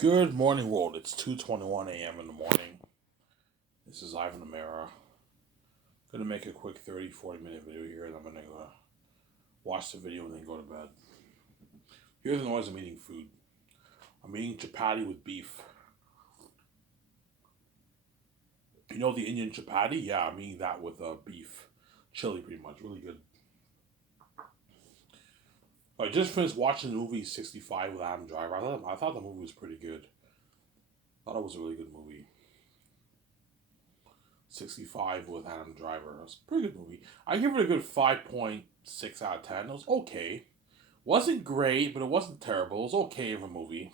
Good morning, world. It's 2:21 a.m. in the morning. This is Ivan Amara. Gonna make a quick 30-40 minute video here, and I'm gonna watch the video and then go to bed. Here's the noise I'm eating food. I'm eating chapati with beef. You know the Indian chapati? Yeah, I'm eating that with beef. Chili, pretty much. Really good. I just finished watching the movie 65 with Adam Driver. I thought the movie was pretty good. I thought it was a really good movie. 65 with Adam Driver. It was a pretty good movie. I give it a good 5.6 out of 10. It was okay. Wasn't great, but it wasn't terrible. It was okay of a movie.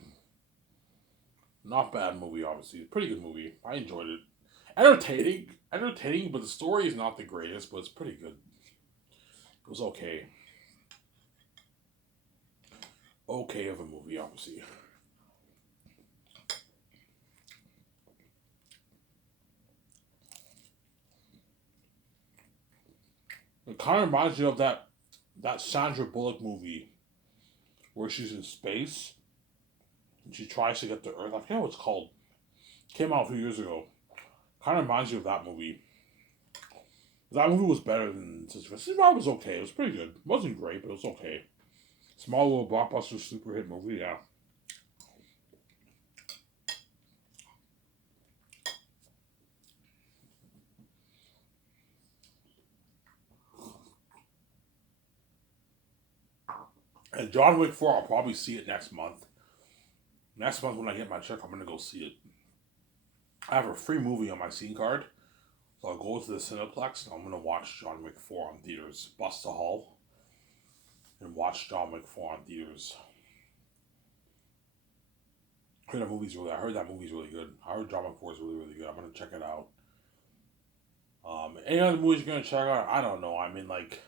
Not bad movie, obviously. Pretty good movie. I enjoyed it. Entertaining, but the story is not the greatest, but it's pretty good. It was okay. Okay of a movie, obviously. It kind of reminds you of that Sandra Bullock movie where she's in space and she tries to get to Earth. I forget what it's called. Came out a few years ago. Kind of reminds you of that movie. That movie was better than 65. 65 was okay. It was pretty good. It wasn't great, but it was okay. Small little blockbuster super hit movie, yeah. And John Wick 4, I'll probably see it next month. Next month when I get my check, I'm gonna go see it. I have a free movie on my scene card. So I'll go to the Cineplex and I'm gonna watch John Wick 4 on theaters. Bust the hall and watch John Wick 4 on theaters. I heard that movie's really good. I heard John Wick 4 is really, really good. I'm gonna check it out. Any other movies you're gonna check out? I don't know. I mean, like,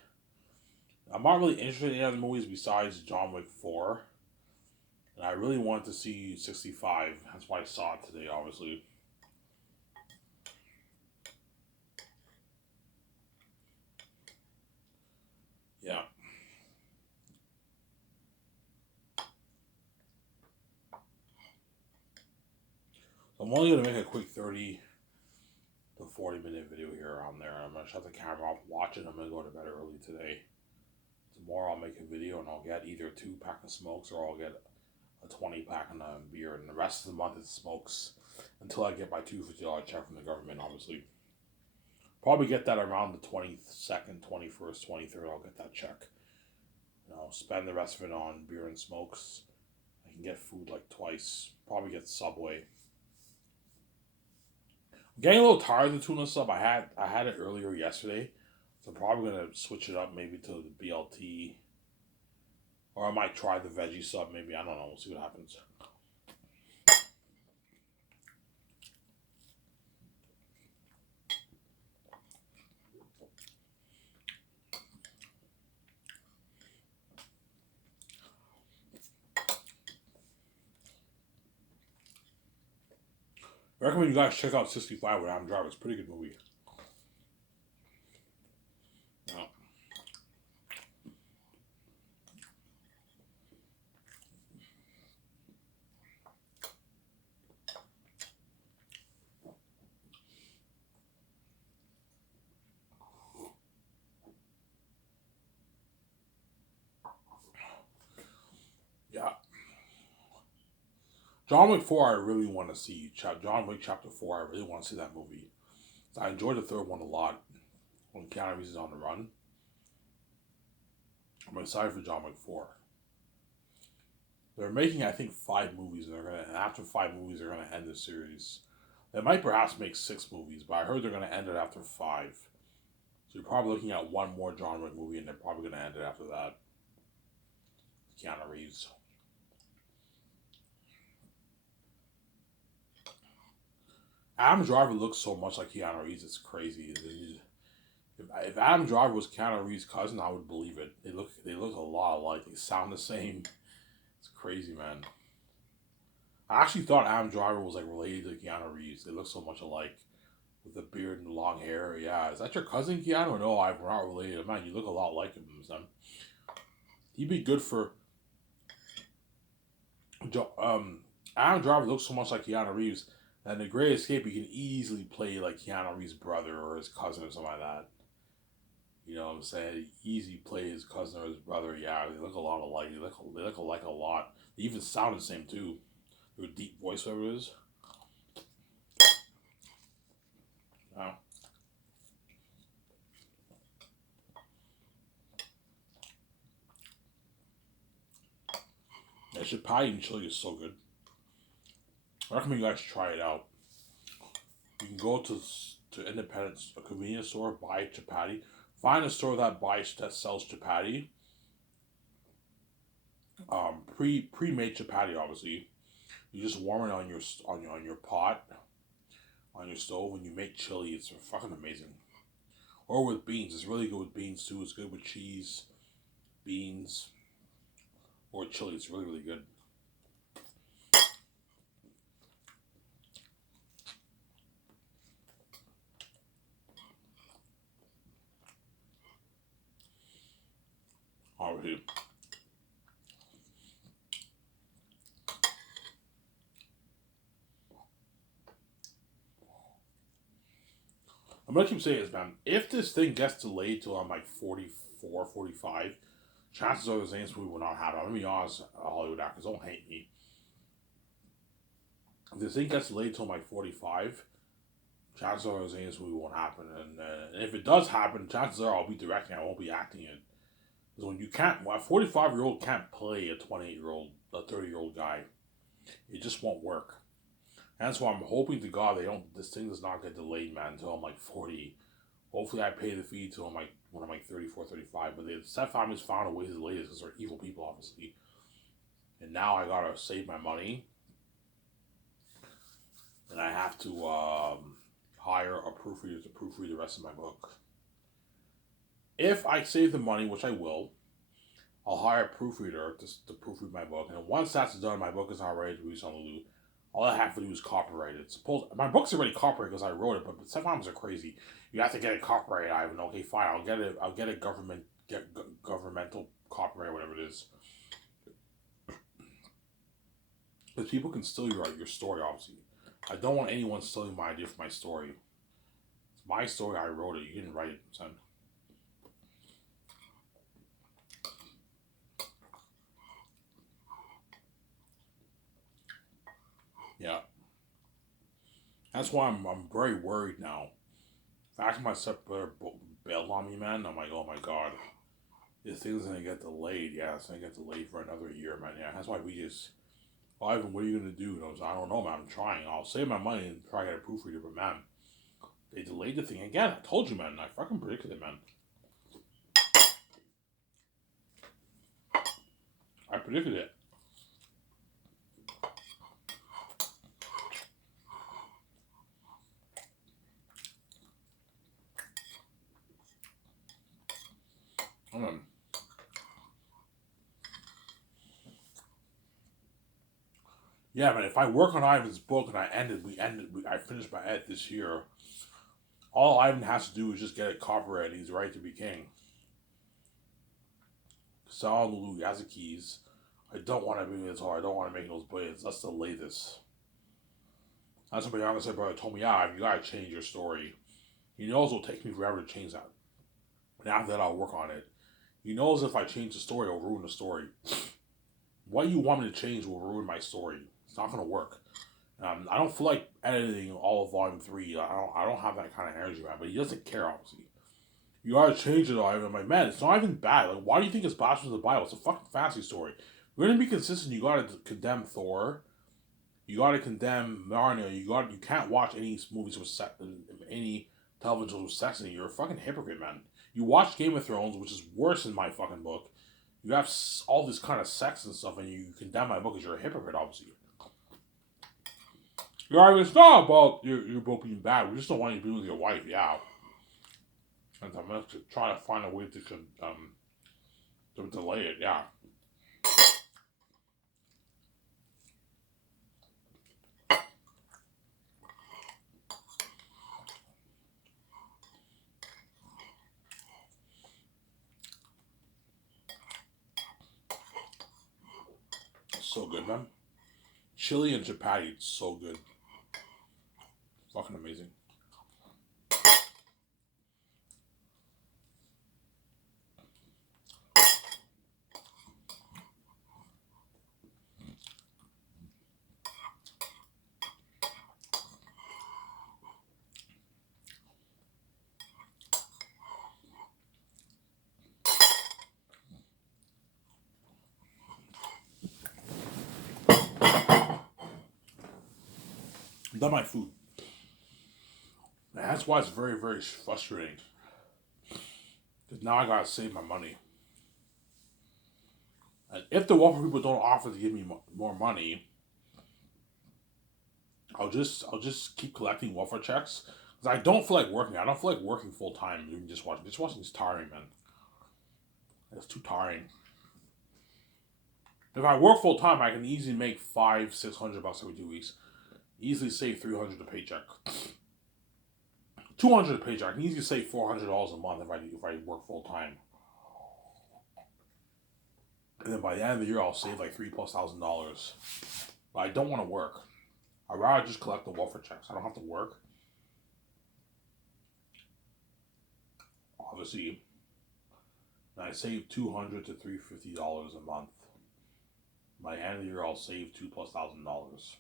I'm not really interested in any other movies besides John Wick 4. And I really wanted to see 65. That's why I saw it today, obviously. Yeah. So I'm only going to make a quick 30 to 40 minute video here on there. I'm going to shut the camera off, watch it. I'm going to go to bed early today. Tomorrow I'll make a video and I'll get either a 2 pack of smokes or I'll get a 20 pack and a beer. And the rest of the month it's smokes until I get my $250 check from the government, obviously. Probably get that around the 22nd, 21st, 23rd. I'll get that check. Spend the rest of it on beer and smokes. I can get food like twice. Probably get Subway. I'm getting a little tired of the tuna sub. I had it earlier yesterday, so I'm probably gonna switch it up maybe to the BLT, or I might try the veggie sub. Maybe I don't know. We'll see what happens. I recommend you guys check out 65 with Adam Driver. It's a pretty good movie. Yeah. Yeah. John Wick 4, I really want to see. John Wick Chapter 4, I really want to see that movie. I enjoyed the third one a lot when Keanu Reeves is on the run. I'm excited for John Wick 4. They're making, I think, 5 movies, and after 5 movies, they're gonna end the series. They might perhaps make 6 movies, but I heard they're gonna end it after 5. So you're probably looking at one more John Wick movie, and they're probably gonna end it after that. Keanu Reeves. Adam Driver looks so much like Keanu Reeves, it's crazy. If Adam Driver was Keanu Reeves' cousin, I would believe it. They look a lot alike. They sound the same. It's crazy, man. I actually thought Adam Driver was like related to Keanu Reeves. They look so much alike with the beard and the long hair. Yeah, is that your cousin Keanu? No, we're not related. Man, you look a lot like him, son. He'd be good for Adam Driver looks so much like Keanu Reeves that in The Great Escape he can easily play like Keanu Reeves' brother or his cousin or something like that. You know what I'm saying? Easy play his cousin or his brother. Yeah, they look a lot alike. They look alike a lot. They even sound the same too. Their deep voice, whatever it is. Yeah. That chapati and chili is so good. I recommend you guys try it out. You can go to independent a convenience store, buy chapati. Find a store that sells chapati. Pre made chapati, obviously. You just warm it on your pot on your stove, and you make chili. It's fucking amazing. Or with beans, it's really good with beans too. It's good with cheese, beans, or chili. It's really good. Obviously, I'm gonna keep saying this, man. If this thing gets delayed till I'm like 44, 45, chances are the Zane's movie will not happen. I'm gonna be honest, Hollywood actors, don't hate me. If this thing gets delayed till I'm like 45, chances are the Zane's movie won't happen. And if it does happen, chances are I'll be directing. I won't be acting it. Because when you can't, when a 45-year-old can't play a 28-year-old, a 30-year-old guy, it just won't work. And that's why I'm hoping to God this thing does not get delayed, man, until I'm like 40. Hopefully I pay the fee till I'm like, when I'm like 34, 35. But the Seth Family's found a way to delay this because they're evil people, obviously. And now I gotta save my money. And I have to hire a proofreader to proofread the rest of my book. If I save the money, which I will, I'll hire a proofreader to proofread my book. And once that's done, my book is not ready to release on Lulu. All I have to do is copyright it. My book's already copyrighted because I wrote it, but sometimes are crazy. You have to get it copyrighted, Ivan. Okay, fine. I'll get a governmental copyright, whatever it is. Because people can steal your story, obviously. I don't want anyone stealing my idea for my story. It's my story. I wrote it. You didn't write it, son. Yeah. That's why I'm very worried now. After my stepbrother bailed on me, man, I'm like, oh my god, this thing's gonna get delayed. Yeah, it's gonna get delayed for another year, man. Yeah, that's why we just, well, Ivan, what are you gonna do? And I was, I don't know, man. I'm trying. I'll save my money and try to get a proofreader, but man, they delayed the thing again. I told you, man. I fucking predicted it, man. I predicted it. Um, yeah, man. If I work on Ivan's book and I finished my edit this year, all Ivan has to do is just get it copyrighted. He's right to be king. Sal Lulu has the keys. I don't want to make this hard. I don't want to make those blades. Let's delay this. That's what my younger said, brother told me, yeah, you gotta change your story. He knows it'll take me forever to change that. And after that, I'll work on it. He knows if I change the story, it'll ruin the story. What you want me to change will ruin my story. It's not gonna work. I don't feel like editing all of Volume 3. I don't have that kind of energy, man. But he doesn't care, obviously. You gotta change it, Ivan. I'm like, man, it's not even bad. Like, why do you think it's blasphemous of the Bible? It's a fucking fantasy story. If you're gonna be consistent, you gotta condemn Thor. You gotta condemn Narnia. You can't watch any movies with sex, any television with sex in it. You're a fucking hypocrite, man. You watch Game of Thrones, which is worse than my fucking book. You have all this kind of sex and stuff, and you condemn my book because you're a hypocrite, obviously. It's not about your book being bad. We just don't want you to be with your wife, yeah. And I'm going to try to find a way to delay it, yeah. So good, man. Chili and chapati, it's so good. Fucking amazing. I'm done my food. And that's why it's very, very frustrating. Because now I gotta save my money. And if the waffle people don't offer to give me more money, I'll just keep collecting waffle checks. Because I don't feel like working. I don't feel like working full time doing dishwashing. Dishwashing is tiring, man. It's too tiring. If I work full time, I can easily make $500-600 every 2 weeks. Easily save $300 a paycheck. $200 a paycheck. I can easily save $400 a month if I work full time. And then by the end of the year, I'll save like $3,000+. But I don't want to work. I'd rather just collect the welfare checks. I don't have to work. Obviously, and I save $200 to $350 a month. By the end of the year, I'll save $2,000+.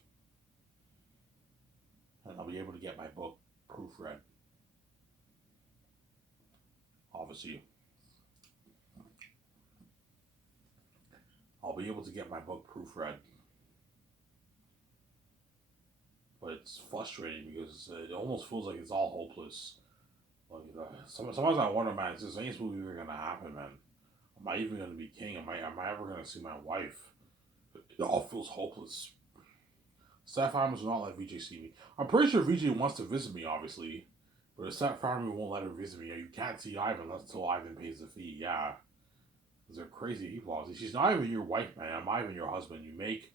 And I'll be able to get my book proofread. Obviously, I'll be able to get my book proofread. But it's frustrating because it almost feels like it's all hopeless. Like, sometimes I wonder, man, is this any movie even gonna happen, man? Am I even gonna be king? Am I ever gonna see my wife? It all feels hopeless. Seth Farmers will not let VJ see me. I'm pretty sure VJ wants to visit me, obviously. But if Seth Farmer won't let her visit me, you can't see Ivan until Ivan pays the fee, yeah. Because they're crazy people, obviously. She's not even your wife, man. I'm not even your husband. You make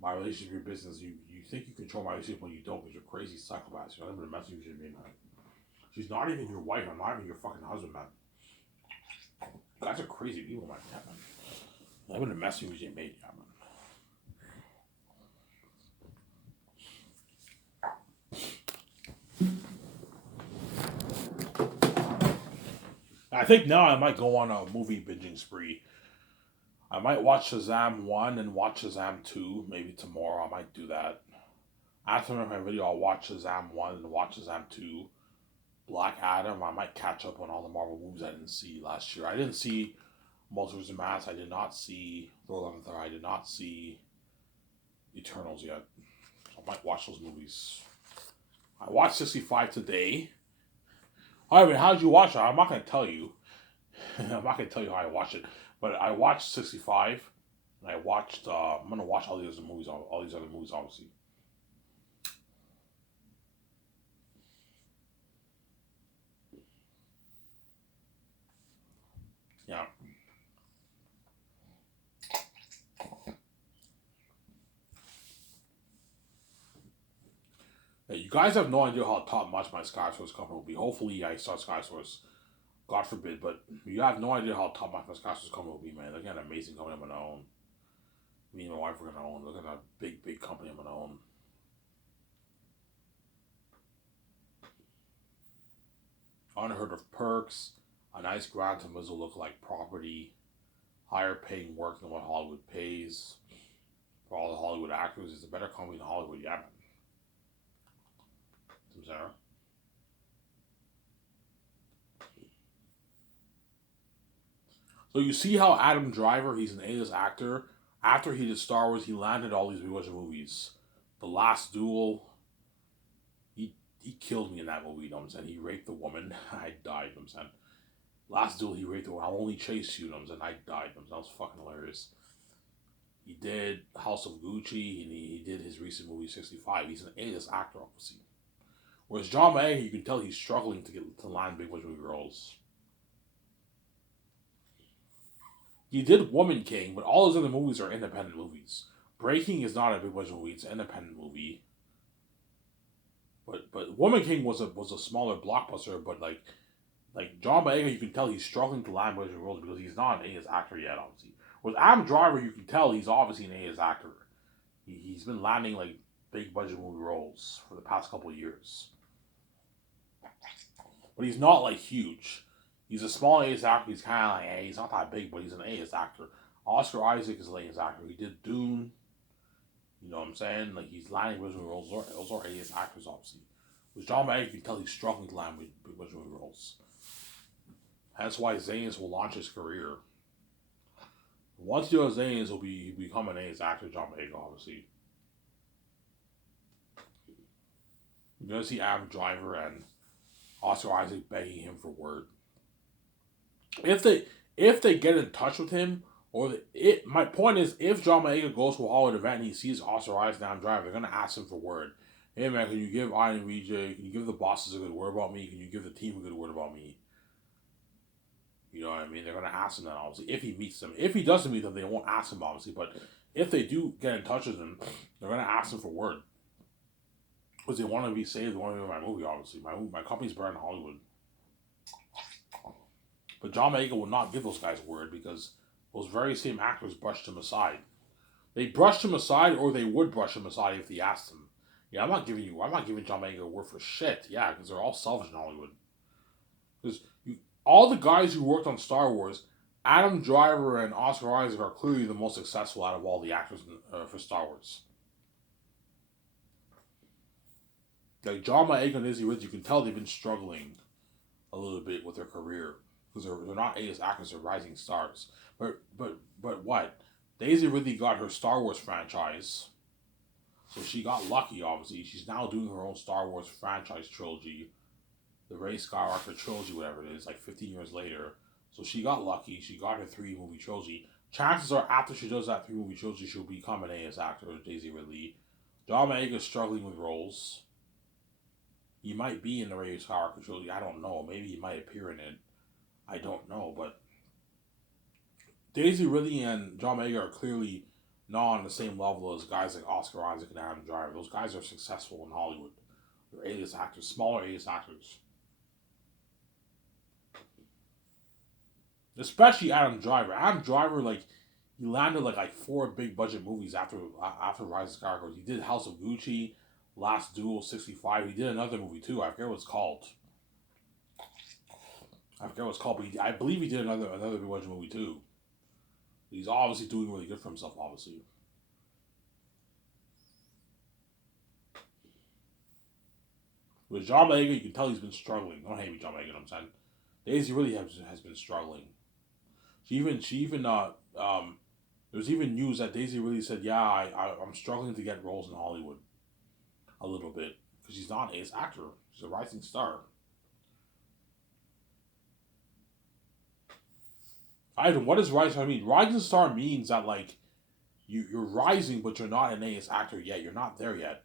my relationship your business. You think you control my relationship when you don't, because you're crazy psychopaths. You're not even a message you should be, man. She's not even your wife. I'm not even your fucking husband, man. Guys are crazy people, man. Yeah, man. I wouldn't mess with you, made, yeah, man. I think now I might go on a movie binging spree. I might watch Shazam 1 and watch Shazam 2. Maybe tomorrow I might do that. After my video, I'll watch Shazam 1 and watch Shazam 2. Black Adam, I might catch up on all the Marvel movies I didn't see last year. I didn't see Multiverse of Mass. I did not see Thor: Love and Thunder. I did not see Eternals yet. So I might watch those movies. I watched 65 today. I mean, how did you watch it? I'm not going to tell you. I'm not going to tell you how I watched it. But I watched 65. And I watched, I'm going to watch all these other movies, obviously. Yeah. Yeah, you guys have no idea how top notch my Skysource company will be. Hopefully, I start Skysource. God forbid, but you have no idea how top notch my Skysource company will be, man. Look at an amazing company I'm going to own. Me and my wife are going to own. Look at that big, big company I'm going to own. Unheard of perks, a nice Gran Turismo look-like property, higher paying work than what Hollywood pays. For all the Hollywood actors, it's a better company than Hollywood, yeah, man. Sarah. So you see how Adam Driver, he's an A-list actor. After he did Star Wars, he landed all these rewatch movies. The Last Duel, he killed me in that movie, you know what I'm saying? He raped the woman. I died, you know what I'm saying? Last Duel, he raped the woman. I'll only chase you, you know what I'm saying? I died, you know what I'm saying? That was fucking hilarious. He did House of Gucci, and he did his recent movie 65. He's an A-list actor, obviously. Whereas John Boyega, you can tell he's struggling to land big budget movie roles. He did Woman King, but all his other movies are independent movies. Breaking is not a big budget movie; it's an independent movie. But Woman King was a smaller blockbuster. But like John Boyega, you can tell he's struggling to land budget roles because he's not an A-list actor yet, obviously. With Adam Driver, you can tell he's obviously an A-list actor. He's been landing like big budget movie roles for the past couple of years, but he's not like huge. He's a small A-list actor. He's kind of like, hey, he's not that big, but he's an A-list actor. Oscar Isaac is an A-list actor. He did Dune. You know what I'm saying? Like he's landing big budget roles. Those are A-list actors, obviously. With John Mayer, you can tell he's struggling to land big budget movie roles. That's why Zanes will launch his career. Once he does Zanes, he'll become an A-list actor. John Mayer, obviously. You're gonna see Adam Driver and Oscar Isaac begging him for word. If they get in touch with him, my point is, if John Boyega goes to a Hollywood event and he sees Oscar Isaac and Adam Driver, they're gonna ask him for word. Hey man, can you give INVJ, can you give the bosses a good word about me? Can you give the team a good word about me? You know what I mean? They're gonna ask him that, obviously, if he meets them. If he doesn't meet them, they won't ask him, obviously. But if they do get in touch with him, they're gonna ask him for word. Because they want to be saved, they want to be in my movie, obviously. My company's better in Hollywood. But John Boyega would not give those guys word because those very same actors brushed him aside. They brushed him aside, or they would brush him aside if he asked them. Yeah, I'm not giving John Boyega a word for shit. Yeah, because they're all selfish in Hollywood. Because all the guys who worked on Star Wars, Adam Driver and Oscar Isaac are clearly the most successful out of all the actors for Star Wars. Like John Boyega and Daisy Ridley, you can tell they've been struggling a little bit with their career because they're not A-list actors, they're rising stars. But what? Daisy Ridley got her Star Wars franchise, so she got lucky. Obviously, she's now doing her own Star Wars franchise trilogy, the Rey Skywalker trilogy, whatever it is, like 15 years later. So she got lucky. She got her 3-movie trilogy. Chances are, after she does that 3-movie trilogy, she'll become an A-list actor, Daisy Ridley. John Boyega is struggling with roles. He might be in the Rey Skywalker trilogy. I don't know. Maybe he might appear in it. I don't know. But Daisy Ridley and John Boyega are clearly not on the same level as guys like Oscar Isaac and Adam Driver. Those guys are successful in Hollywood. They're A-list actors, smaller A-list actors. Especially Adam Driver. Adam Driver, like, he landed like 4 big budget movies after Rise of Skywalker. He did House of Gucci, Last Duel 65. He did another movie too. I forget what it's called. But I believe he did another big budget movie too. He's obviously doing really good for himself, obviously. With John Boyega, you can tell he's been struggling. Don't hate me, John Boyega, I'm saying. Daisy really has been struggling. There's even news that Daisy really said, yeah, I'm struggling to get roles in Hollywood. A little bit. Because she's not an ace actor. She's a rising star. Ivan, what does rising star mean? Rising star means that, like, you're rising, but you're not an ace actor yet. You're not there yet.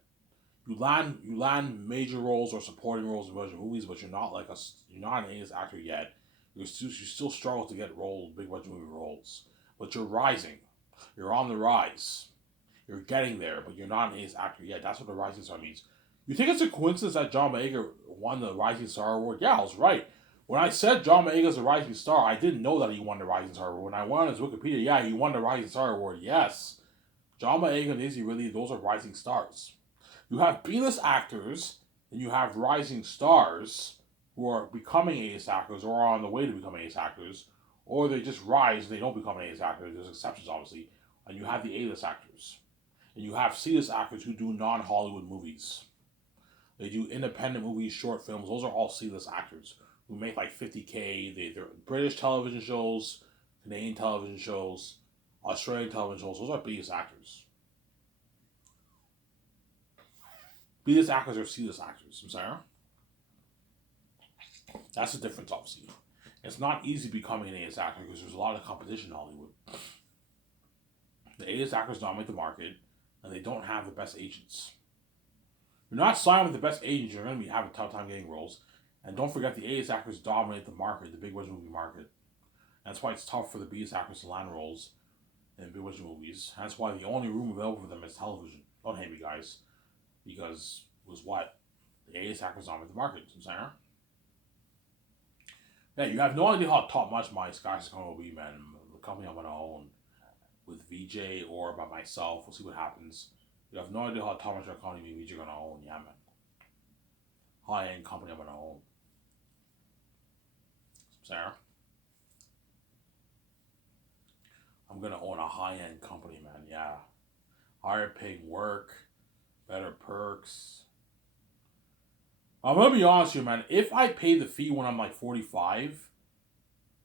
You land major roles or supporting roles in budget movies, but you're not an A-list actor yet. You still struggle to get big budget movie roles, but you're rising. You're on the rise. You're getting there, but you're not an A-list actor yet. That's what the rising star means. You think it's a coincidence that John Boyega won the Rising Star Award? Yeah, I was right. When I said John Boyega is a rising star, I didn't know that he won the Rising Star Award. When I went on his Wikipedia, yeah, he won the Rising Star Award. Yes, John Boyega and Daisy Ridley, those are rising stars. You have B-list actors, and you have rising stars who are becoming A-list actors or are on the way to becoming A-list actors, or they just rise and they don't become an A-list actor. There's exceptions, obviously. And you have the A-list actors. And you have C-list actors who do non-Hollywood movies. They do independent movies, short films. Those are all C-list actors who make like 50K. They're British television shows, Canadian television shows, Australian television shows. Those are B-list actors. B-list actors are C-list actors. I'm sorry. That's the difference, obviously. It's not easy becoming an A-list actor because there's a lot of competition in Hollywood. The A-list actors dominate the market, and they don't have the best agents. You're not signed with the best agents, you're going to have a tough time getting roles. And don't forget, the A-list actors dominate the market, the big budget movie market. That's why it's tough for the B-list actors to land roles in big budget movies. That's why the only room available for them is television. Don't hate me, guys. Because was what? The A-list actors dominate the market. You know what I'm saying? Yeah, you have no idea how top much my Sky Sky will be, man. The company I'm going to own with VJ or by myself. We'll see what happens. You have no idea how much economy you're gonna own. Yeah, man. High end company I'm gonna own. Sarah, I'm gonna own a high end company, man. Yeah, higher paying work, better perks. I'm gonna be honest with you, man. If I pay the fee when I'm like 45,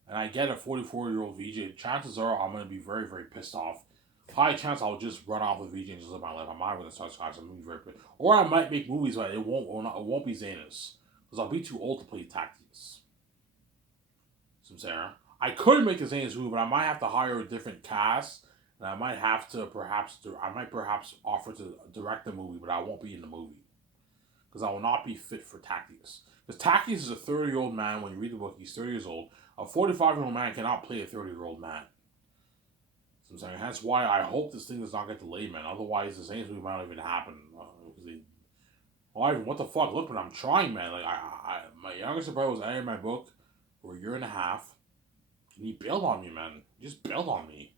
and I get a 44-year-old VJ, chances are I'm gonna be very, very pissed off. High chance I'll just run off with VJ and just live my life. I'm not gonna start scratching. I'm gonna be very pissed. Or I might make movies, but it won't be Zanus because I'll be too old to play Tactics. Some Sarah. I could make the Zanus movie, but I might have to hire a different cast, and I might have to perhaps offer to direct the movie, but I won't be in the movie because I will not be fit for Tactics. Because Tactics is a 30-year-old man. When you read the book, he's 30 years old. A 45-year-old man cannot play a 30-year-old man. So I'm saying that's why I hope this thing does not get delayed, man. Otherwise, the Saints movie might not even happen. What the fuck? Look, but I'm trying, man. Like my youngest brother was editing my book for a year and a half, and he bailed on me, man. He just bailed on me,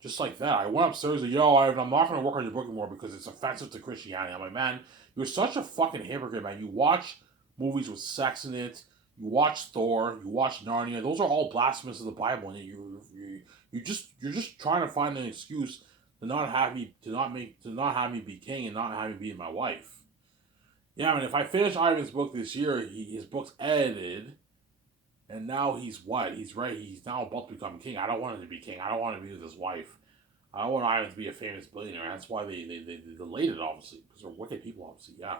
just like that. I went upstairs and yo, I'm not gonna work on your book anymore because it's offensive to Christianity. I'm like, man, you're such a fucking hypocrite, man. You watch movies with sex in it. You watch Thor, you watch Narnia. Those are all blasphemous of the Bible, and you're just trying to find an excuse to not have me be king and not have me be my wife. Yeah, I mean, if I finish Ivan's book this year, his book's edited, and now he's what? He's right. He's now about to become king. I don't want him to be king. I don't want him to be with his wife. I don't want Ivan to be a famous billionaire. That's why they delayed it, obviously, because they're wicked people, obviously. Yeah.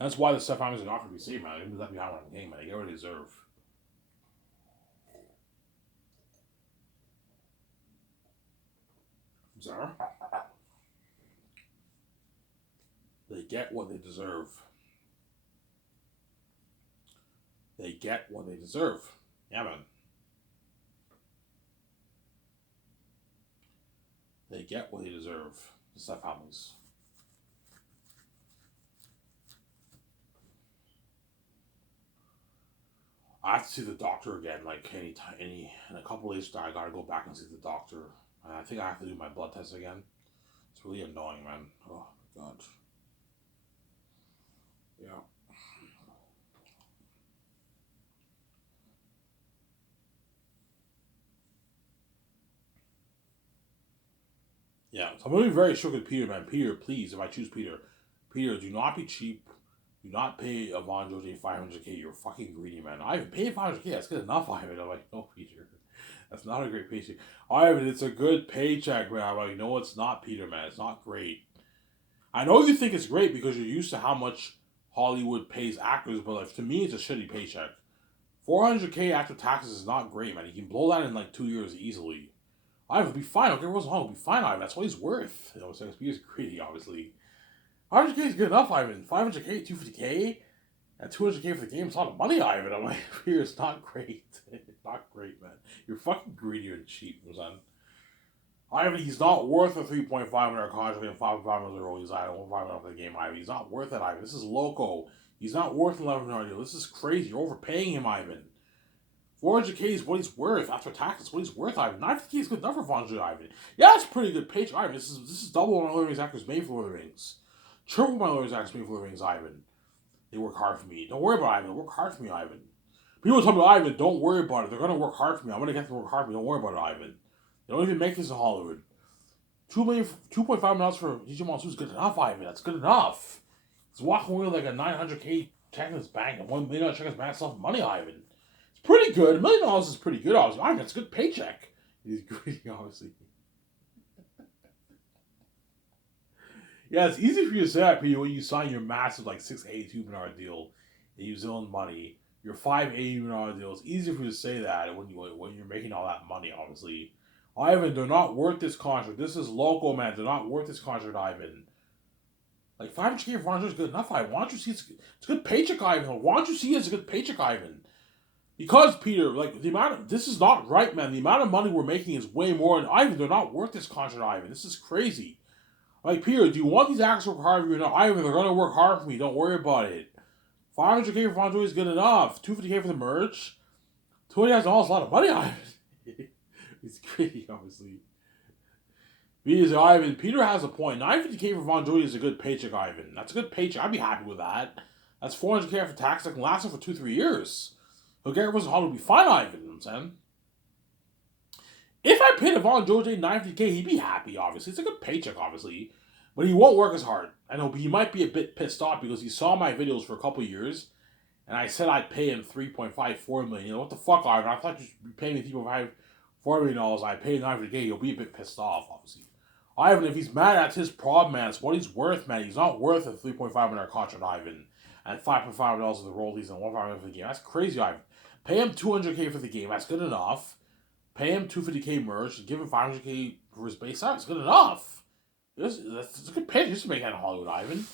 That's why the Seth Family's are not going to be saved, man. They left behind on the game, man. They get what they deserve. Sorry? They get what they deserve. They get what they deserve. Yeah, man. They get what they deserve. The Seth Families. I have to see the doctor again, like in a couple of days. I gotta go back and see the doctor. I think I have to do my blood test again. It's really annoying, man. Oh my god. Yeah. Yeah. So I'm gonna be very strict with Peter, man. Peter, please, if I choose Peter, do not be cheap. Do not pay Yvonne Georgie 500K. You're fucking greedy, man. I paid 500K. That's good enough, Ivan. I'm like, no, Peter. That's not a great paycheck. Ivan, it's a good paycheck, man. I'm like, no, it's not, Peter, man. It's not great. I know you think it's great because you're used to how much Hollywood pays actors, but like, to me, it's a shitty paycheck. 400K after taxes is not great, man. You can blow that in like 2 years easily. Ivan will be fine. Okay, what's wrong? He'll be fine, Ivan. That's what he's worth. You know, so he's greedy, obviously. 100K is good enough, Ivan. 500K, 250K, and 200K for the game is a lot of money, Ivan. I'm like, here, it's not great. It's not great, man. You're fucking greedy and cheap, son. Ivan, he's not worth a 3.5 million contract and 5.5 million release. I don't want 5 million for the game, Ivan. He's not worth it, Ivan. This is loco. He's not worth 11 million deal. This is crazy. You're overpaying him, Ivan. 400K is what he's worth after taxes. What he's worth, Ivan. 950K is good enough for 400, Ivan. Yeah, that's pretty good paycheck, Ivan. This is double what my Lord of the Rings actors made for Lord of the Rings. Triple my Lord of the Rings actors made for Lord of the Rings, Ivan. They work hard for me. Don't worry about Ivan. They work hard for me, Ivan. People tell me, Ivan, don't worry about it. They're gonna work hard for me. I'm gonna get them to work hard for me. Don't worry about it, Ivan. They don't even make this in Hollywood. 2.5 million for DJ Monsoon is good enough, Ivan. That's good enough. He's walking away with like a 900K check in his bank and $1 million check in his bank. That's enough money, Ivan. It's pretty good. $1 million is pretty good, obviously. Ivan, it's a good paycheck. He's greedy, obviously. Yeah, it's easy for you to say that, Peter, when you sign your massive like $682 million deal in New Zealand money, your $580 million deal. It's easy for you to say that when you're making all that money, obviously. Ivan, they're not worth this contract. This is local, man. They're not worth this contract, Ivan. Like 500K for 100 is good enough, Ivan. Why don't you see it's a good paycheck, Ivan? Why don't you see it's a good paycheck, Ivan? Because Peter, like this is not right, man. The amount of money we're making is way more. And Ivan, they're not worth this contract, Ivan. This is crazy. Like, Peter, do you want these actors to work hard for you or not? Ivan, they're going to work hard for me. Don't worry about it. 500K for Fonjoy is good enough. 250K for the merch. $20,000 is a lot of money, Ivan. It's greedy, obviously. Because Ivan, Peter has a point. 950K for Von Joy is a good paycheck, Ivan. That's a good paycheck. I'd be happy with that. That's 400K after tax that can last him for 2-3 years. He'll get Russell Hall to be fine, Ivan. You know what I'm saying? If I paid Von Joy 950K, he'd be happy, obviously. It's a good paycheck, obviously. But he won't work as hard. I know, but he might be a bit pissed off because he saw my videos for a couple years and I said I'd pay him $3.54 million. You know, what the fuck, Ivan? I thought you'd be paying me $3.54 million. I paid $950K. He'll be a bit pissed off, obviously. Ivan, if he's mad, that's his problem, man. It's what he's worth, man. He's not worth a $3.5 million contract, Ivan. And $5.5 million of the royalties and $1.5 million for the game. That's crazy, Ivan. Pay him $200K for the game. That's good enough. Pay him $250K merch and give him $500K for his base salary. It's good enough. That's a good pay just to make that in Hollywood, Ivan.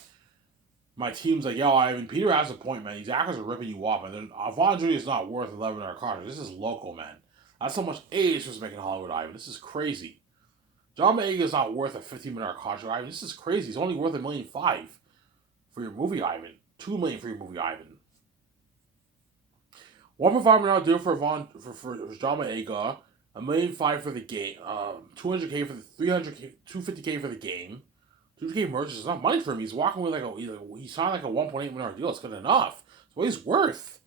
My team's like, yo, Ivan, Peter has a point, man. These actors are ripping you off, and then Von Joy is not worth 11 our contract. This is local, man. That's how much A's was making Hollywood, Ivan. This is crazy. John Boyega is not worth a $15 million contract, Ivan. This is crazy. He's only worth $1.5 million for your movie, Ivan. $2 million for your movie, Ivan. $1.5 million deal for John Boyega. $1.5 million for the game. $200K for the $300K, $250K for the game. $200K merch is not money for him. He's walking with he signed like a $1.8 million deal. It's good enough. That's what he's worth.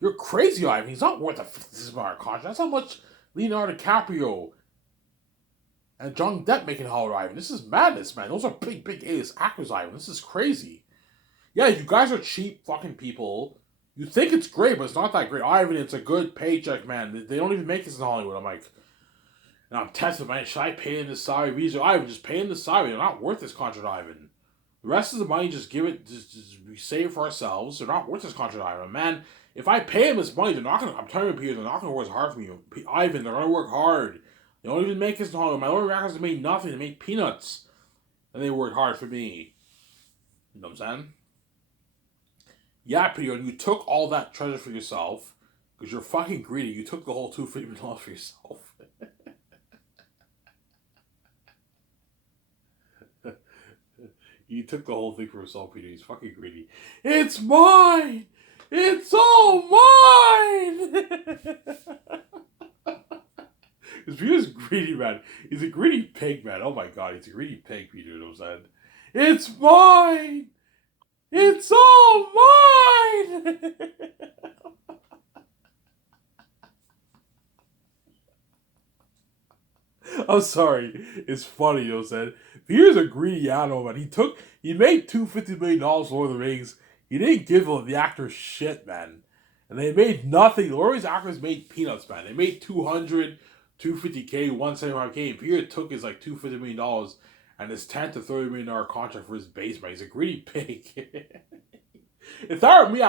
You're crazy, Ivan. He's not worth a $50 million contract. That's how much Leonardo DiCaprio and Johnny Depp making Hollywood, Ivan. This is madness, man. Those are big A-list actors, Ivan. This is crazy. Yeah, you guys are cheap fucking people. You think it's great, but it's not that great. Ivan, it's a good paycheck, man. They don't even make this in Hollywood. I'm like, and I'm testing, man. Should I pay him this salary? Visa, Ivan, just pay him the salary. They're not worth this contract, Ivan. The rest of the money, just give it. Just we save for ourselves. They're not worth this contract, Ivan. Man, if I pay him this money, they're not gonna. I'm telling you, Peter, they're not gonna work as hard for me, Ivan. They're gonna work hard. They don't even make this in Hollywood. My Lord Records made nothing. They made peanuts, and they worked hard for me. You know what I'm saying? Yeah, Peter, you took all that treasure for yourself because you're fucking greedy. You took the whole $250 million for yourself. You took the whole thing for yourself, Peter. He's fucking greedy. It's mine! It's all mine! Because Peter's greedy, man. He's a greedy pig, man. Oh my god, he's a greedy pig, Peter. You know what I'm saying? It's mine! It's all mine! I'm sorry. It's funny, you know what I'm saying? Peter's a greedy animal, man. He made $250 million for Lord of the Rings. He didn't give the actors shit, man. And they made nothing. The Lord of the Rings actors made peanuts, man. They made $200, $250K, $175K, and Peter took his like $250 million and his $10 to $30 million contract for his base, man. He's a greedy pig. If that were me,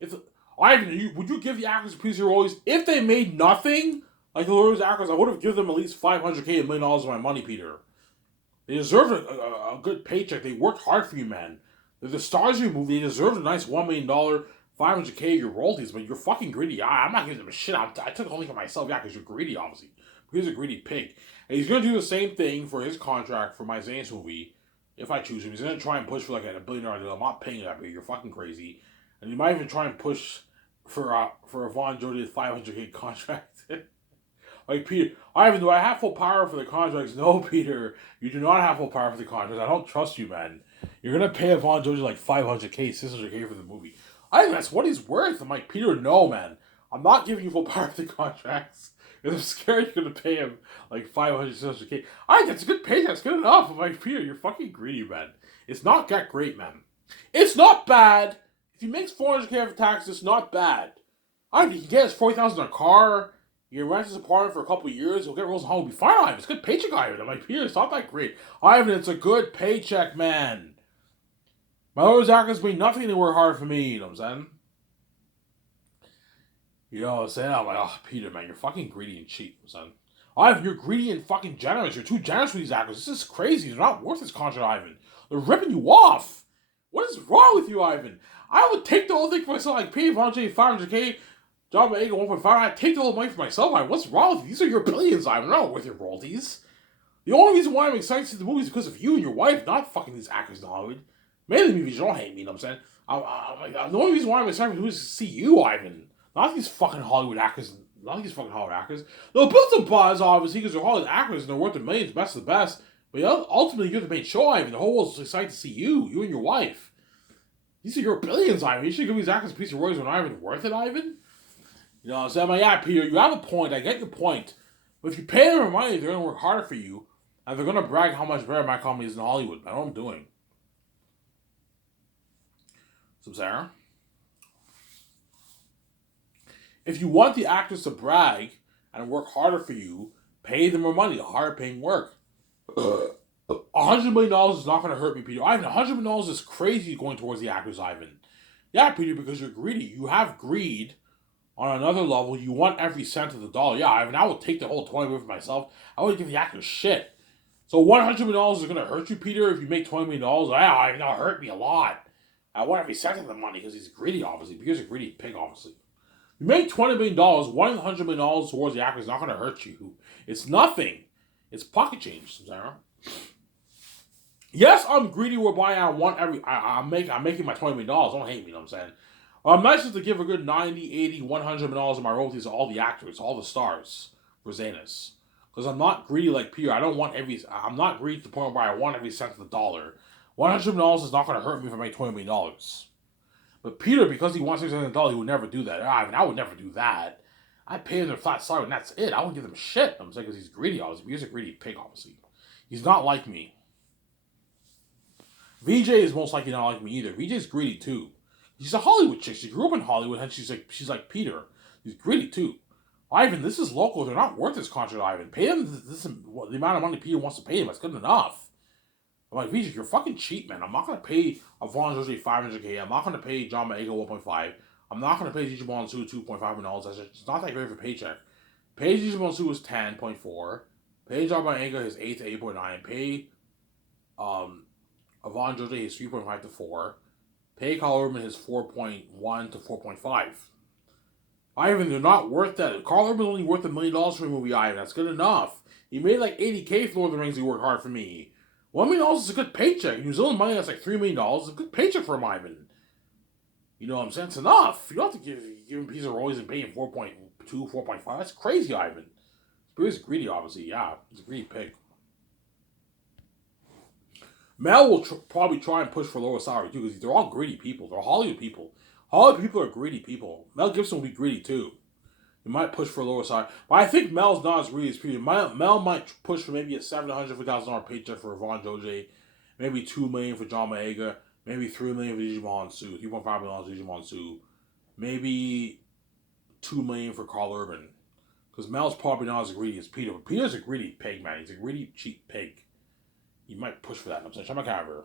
if Ivan, would you give the actors a piece of your roles if they made nothing? Like the Lord of the actors, I would have given them at least $500K, $1 million of my money, Peter. They deserved a good paycheck. They worked hard for you, man. They're the stars of your movie. They deserved a nice $1 million, $500K of your royalties, but you're fucking greedy. I'm not giving them a shit. I took it only for myself, yeah, because you're greedy, obviously. He's a greedy pig. And he's going to do the same thing for his contract for my Zane's movie, if I choose him. He's going to try and push for like a $1 billion deal. I'm not paying that, but you're fucking crazy. And he might even try and push for a Von Joy's $500K contract. Like, Peter, Ivan, do I have full power for the contracts? No, Peter, you do not have full power for the contracts. I don't trust you, man. You're going to pay Von Joy like $500K, $600K for the movie. I think that's what he's worth. I'm like, Peter, no, man. I'm not giving you full power for the contracts. Because I'm scared you're going to pay him like $500, $600K. I think that's a good pay. That's good enough. I'm like, Peter, you're fucking greedy, man. It's not that great, man. It's not bad. If he makes $400K after taxes, it's not bad. I think he can get his $40,000 in a car. You can rent his apartment for a couple of years. He'll get Rose home. He'll be fine, Ivan. It's a good paycheck, Ivan. I'm like, Peter, it's not that great. Ivan, it's a good paycheck, man. My Lord Actors mean nothing to work hard for me. You know what I'm saying? You know what I'm saying? I'm like, oh, Peter, man, you're fucking greedy and cheap. You know what I'm saying? Ivan, you're greedy and fucking generous. You're too generous with these actors. This is crazy. They're not worth this contract, Ivan. They're ripping you off. What is wrong with you, Ivan? I would take the whole thing for myself. Like, pay Von J $500K. John Boyega 1.5. I take the whole money for myself. Ivan. What's wrong with you? These are your billions, Ivan. They're not worth your royalties. The only reason why I'm excited to see the movie is because of you and your wife, not fucking these actors in Hollywood. Mainly because you don't hate me, you know what I'm saying? The only reason why I'm excited is to see you, Ivan. Not these fucking Hollywood actors. They'll build some buzz, obviously, because they're Hollywood actors and they're worth the millions, best of the best. But ultimately, you're the main show, Ivan. The whole world's excited to see you and your wife. These are your billions, Ivan. You should give these actors a piece of royalties when Ivan worth it, Ivan. You know what I'm saying? I'm like, yeah, Peter, you have a point. I get your point. But if you pay them money, they're going to work harder for you. And they're going to brag how much better my company is in Hollywood. That's what I'm doing. So, Sarah, if you want the actors to brag and work harder for you, pay them more money. Hard paying work. $100 million is not going to hurt me, Peter. Ivan, $100 million is crazy going towards the actors, Ivan. Yeah, Peter, because you're greedy. You have greed on another level. You want every cent of the dollar. Yeah, Ivan, I would take the whole 20 away for myself. I would give the actors shit. So $100 million is going to hurt you, Peter, if you make $20 million. Yeah, Ivan, that'll hurt me a lot. I want every cent of the money because he's greedy, obviously. Peter's a greedy pig, obviously. You make $20 million, $100 million towards the actors is not going to hurt you. It's nothing. It's pocket change, Sarah. Yes, I'm greedy whereby I want I'm making my $20 million. Don't hate me, you know what I'm saying? I'm nice to give a good 90, 80, $100 million of my royalties to all the actors, all the stars for Zanus. Because I'm not greedy like Peter. I'm not greedy to the point where I want every cent of the dollar. $100 million is not going to hurt me if I make $20 million. But Peter, because he wants every cent of the dollar, he would never do that. I would never do that. I'd pay him their flat salary and that's it. I wouldn't give them shit. I'm saying because he's greedy, obviously. He's a greedy pig, obviously. He's not like me. VJ is most likely not like me either. VJ's greedy too. She's a Hollywood chick. She grew up in Hollywood and she's like Peter. She's greedy too. Ivan, this is local. They're not worth this contract, Ivan. Pay them the amount of money Peter wants to pay him. That's good enough. I'm like, VJ, you're fucking cheap, man. I'm not going to pay Yvonne Jose $500K. I'm not going to pay John Maega 1.5. I'm not going to pay Gigi Bonsu $2.5 million. It's not that great of a paycheck. Pay Gigi Bonsu is 10.4. Pay John Maega his 8 to 8.9. Pay Yvonne Jose his 3.5 to 4. Pay Carl Urban his 4.1 to 4.5. Ivan, they're not worth that. Carl Urban's only worth $1 million for a movie, Ivan. That's good enough. He made like $80K for Lord of the Rings. He worked hard for me. $1 million is a good paycheck. New Zealand money, that's like $3 million. It's a good paycheck for him, Ivan. You know what I'm saying? It's enough. You don't have to give him a piece of royalties and pay him 4.2, 4.5. That's crazy, Ivan. He's greedy, obviously. Yeah, he's a greedy pig. Mel will probably try and push for lower salary too because they're all greedy people. They're Hollywood people. Hollywood people are greedy people. Mel Gibson will be greedy too. He might push for a lower salary. But I think Mel's not as greedy as Peter. Mel might push for maybe a $700,000 paycheck for Yvonne Jose, maybe $2 million for John Maega, maybe $3 million for Digimon Su, $3.5 million for Digimon Su, maybe $2 million for Carl Urban. Because Mel's probably not as greedy as Peter. But Peter's a greedy pig, man. He's a greedy, cheap pig. You might push for that. I'm saying, Shama Carver.